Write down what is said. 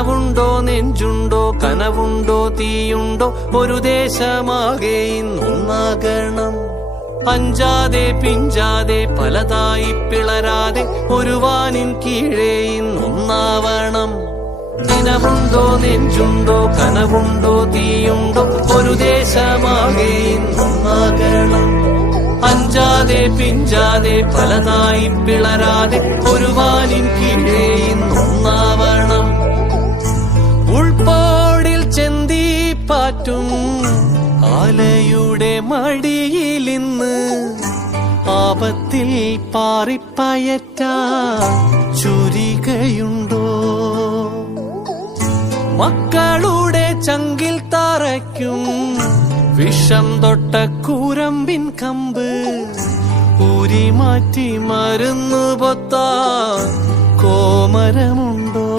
നിനവുണ്ടോ നെഞ്ചുണ്ടോ കനവുണ്ടോ തീയുണ്ടോ ഒരു ദേശമാകെ ഇന്നൊന്നാകണം. അഞ്ചാതെ പിഞ്ചാതെ പലതായി പിളരാതെ ഒരു വാനിൻ കീഴേ ഇന്നൊന്നാവണം. നിനവുണ്ടോ നെഞ്ചുണ്ടോ കനവുണ്ടോ തീയുണ്ടോ ഒരു ദേശമാകെ ഇന്നൊന്നാകണം. അഞ്ചാതെ പിഞ്ചാതെ പലതായി പിളരാതെ ഒരു വാനിൻ കീഴേ ഇന്നൊന്നാവണം. ഉൾപ്പോടിൽ ചെന്തിപ്പാറ്റും ആലയുടെ മടിയിലിന്ന് ആപത്തിൽ പാറിപ്പയറ്റാ ചുരികയുണ്ടോ? മക്കളുടെ ചങ്കിൽ തറയ്ക്കും വിഷം തൊട്ട കൂരമ്പിൻ കമ്പ് ഊരി മാറ്റി മരുന്നു പൊത്താൻ കോമരമുണ്ടോ?